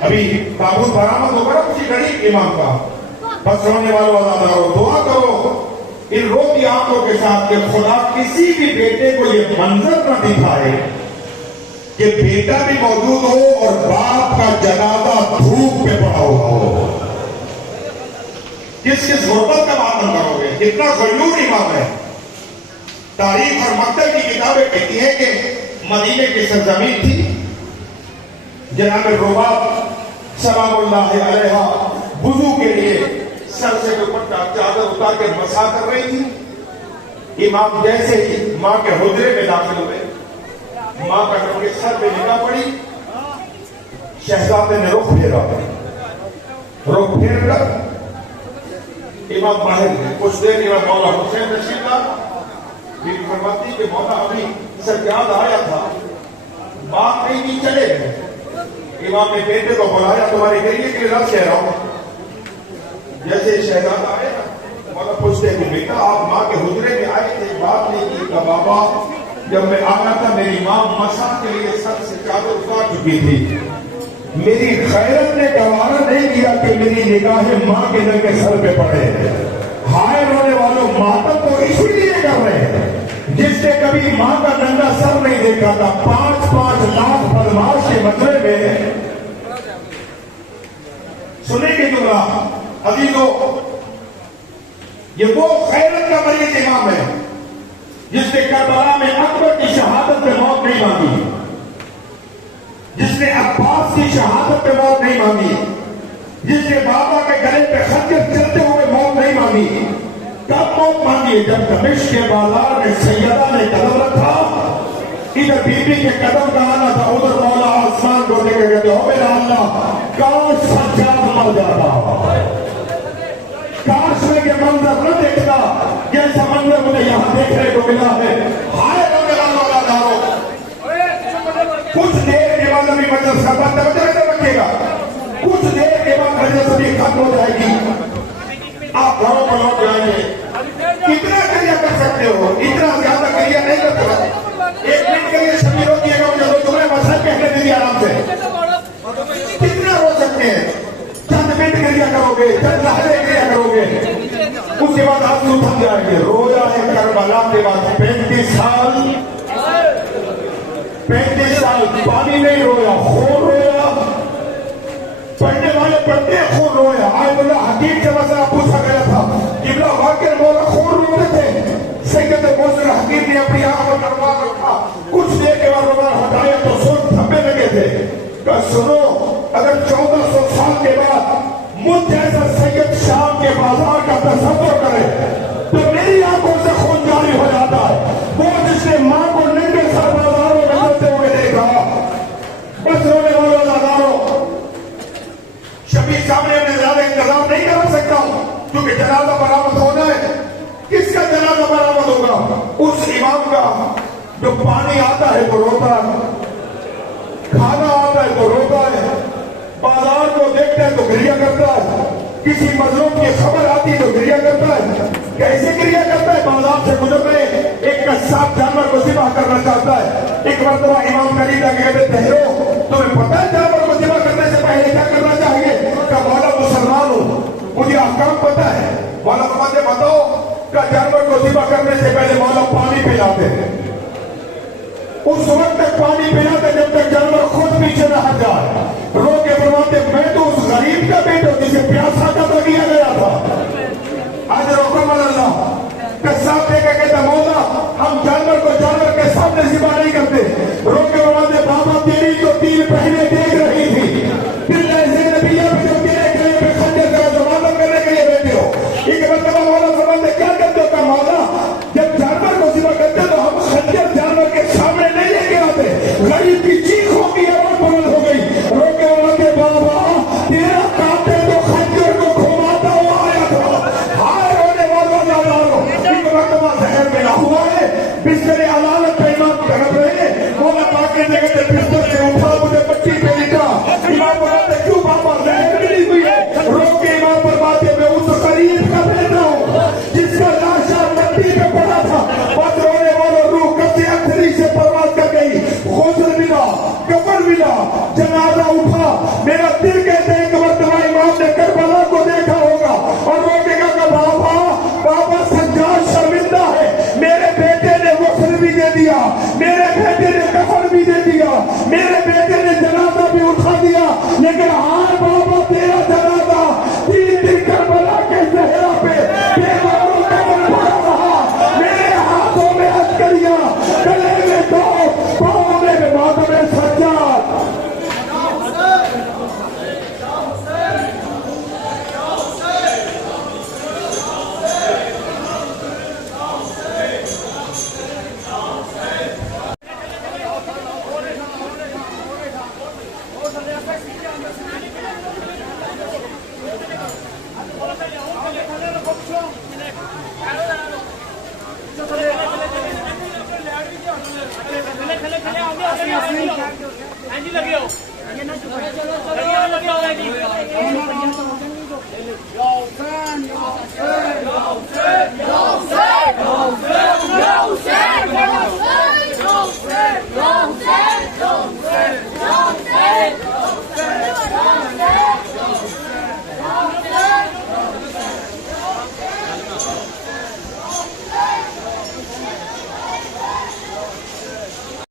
ابھی تابوت برآمد ہوگا نا کسی غریب امام کا، بس رونے والوں عزاداروں دعا کرو ان روتی آنکھوں کے ساتھ کہ خدا کسی بھی بیٹے کو یہ منظر نہ دکھائے کہ بیٹا بھی موجود ہو اور باپ کا جنازہ دھوپ پہ پڑا ہوا ہو۔ کس غربت کا ماتم کرو گے؟ کتنا غیور امام ہے۔ تاریخ اور مکتب کی کتابیں کہتی ہیں کہ مدینے کی سرزمین تھی، جناب رباب سلام اللہ علیہ وضو کے لیے سر سے دوپٹہ چادر اتار کے مسح کر رہی تھی۔ امام جیسے ہی ماں کے حجرے میں داخل ہوئے، ماں کا ان کے سر پہ نگاہ پڑی، شہزادے نے رخ پھیرا، رخ پھیر کر امام باہر گئے۔ کچھ دیر کے بعد مولا حسین تشریف لا، میری فرماتی کہ مولا ابھی سجاد آیا تھا، بات نہیں کی، چلے گئے۔ امام نے بیٹے کو بلایا، تمہارے گریے کے لیے لفظ کہہ رہا ہوں۔ جیسے شہزاد آئے نا، مولا پوچھتے کہ بیٹا آپ ماں کے حجرے میں آئے تھے، بات نہیں کی کہ بابا جب میں آنا تھا میری ماں مسح کے لیے سر سے چادر اتار چکی تھی، میری غیرت نے گوارا نہیں کیا کہ میری نگاہیں ماں کے ننگے سر پہ پڑے۔ ہائے رونے والوں، ماتم تو اسی لیے کر رہے ہیں جس نے کبھی ماں کا ننگا سر نہیں دیکھا تھا۔ 5 لاکھ بدماش کے مجرے میں سنیں گے جملہ عزیزو، یہ وہ غیرت کا مریض امام ہے جس نے کربلا میں اکبر کی شہادت پہ موت نہیں مانگی، جس نے عباس کی شہادت پہ موت نہیں مانگی، جس نے بابا کے گلے پہ خنجر چلتے ہوئے موت نہیں مانگی۔ کب موت مانگی؟ جب دمشق کے بازار میں سیدہ نے قدم رکھا، ادھر بی بی کے قدم کا آنا تھا، ادھر مولا آسمان کو دیکھ کے کہتے ہو میرا اللہ کاش سجاد مر جاتا، کاش میں یہ منظر نہ دیکھتا جیسا منظر مجھے یہاں دیکھنے کو ملا ہے۔ ہائے رونے والوں عزاداروں، کچھ دیر کے بعد ابھی مجلس کا بند رکھے گا، کچھ دیر کے بعد مجلس ابھی ختم ہو جائے گی، آپ گھروں پر لوٹ جائیں گے۔ کتنا کریہ کر سکتے ہو؟ اتنا زیادہ کریہ نہیں کر سکتے۔ 1 منٹ کے لیے سبھی روکیے گا، مجھے تمہیں مسئلہ کہنے دیجیے آرام سے۔ کتنا رو سکتے ہیں؟ چند منٹ کریہ کرو گے، چند لحظے کریہ کرو گے، اس کے بعد آپ کو تھک جائیں گے۔ رویا ہے کربلا کے بعد 35 سال، 35 سال پانی نہیں رویا، خون رویا، پڑھنے والے پڑھتے خون رویا۔ آیت اللہ حکیم سے مسئلہ پوچھا گیا تھا، قبلہ واقع مولا خون روتے تھے، سید موسر حکیم نے اپنی آنکھ پر رومال رکھا، کچھ دیر کے بعد رومال ہٹایا تو سن تھمے لگے تھے کہ سنو اگر 1400 سال کے بعد مجھ جیسا سید شام کے بازار کا تصور کرے تو میری آنکھوں سے خون جاری ہو جاتا ہے۔ وہ جس نے ماں کو ننگے سر بازاروں میں چلتے ہوئے دیکھا، بس رونے والوں عزاداروں، شبیر صاحب نے زیادہ انتظار نہیں کرا سکتا ہوں کیونکہ جنازہ برآمد ہونا ہے۔ کس کا جنازہ برآمد ہوگا؟ اس امام کا جو پانی آتا ہے تو روتا ہے، کھانا آتا ہے تو روتا ہے، بازار کو دیکھتا ہے تو گریہ کرتا ہے، کسی مظلوم کی خبر آتی ہے تو گریہ کرتا ہے۔ کیسے گریہ کرتا ہے؟ بازار سے گزر رہے ایک قصاب جانور کو ذبح کرنا چاہتا ہے۔ ایک مرتبہ امام قریب کا کہتے تہرو تمہیں پتہ ہے جانور کو ذبح کرنے سے پہلے کیا کرنا چاہیے؟ کہ مولا مسلمان ہوں، مجھے احکام پتہ ہے۔ مولا فرماتے بتاؤ کہ جانور کو ذبح کرنے سے پہلے مولا پانی پلاتے ہیں، اس وقت تک پانی پلاتے جب تک جانور خود پیچھے نہ ہٹ جائے۔ رو کے فرماتے میں تو اس غریب کا بیٹا جسے پیاسا قتل کیا گیا تھا، آج رحم اللہ قصاب دے کے کہتا مولا ہم جانور کو جانور کے سامنے ذبح نہیں کرتے۔ رو کے فرماتے بابا تیری تو 3 بہنیں دیکھ رہی تھی، پھر لہذے نبیہ پہ جب تیرے گلے پہ خنجر کا ضمانت کرنے کے لیے بیٹھے ہو۔ ایک مرتبہ مولا فرماتے کیا کرتے ہو؟ کہ مولا جب جانور کو ذبح کرتے تو ہم خنجر جانور کے سامنے نہیں لے کے آتے۔ غریب کی چیخوں کی آواز بلند ہو گئی، رو کے فرماتے بابا تیرا قاتل تو خنجر کو گھماتا ہوا آیا تھا۔ ہائے رونے والوں عزاداروں، ایک مرتبہ زہر ملا ہوا ہے، بستر علالت پہ امام تڑپ رہے ہیں، مولا دیا، لیکن ہار بابا تیرا جنازہ 3 دن کربلا کے صحرا پہ بے غوروں کا پڑا رہا۔ میرے ہاتھوں میں عسکریاں، گلے میں دو، پاؤں میں ماتم سجاد۔ لگے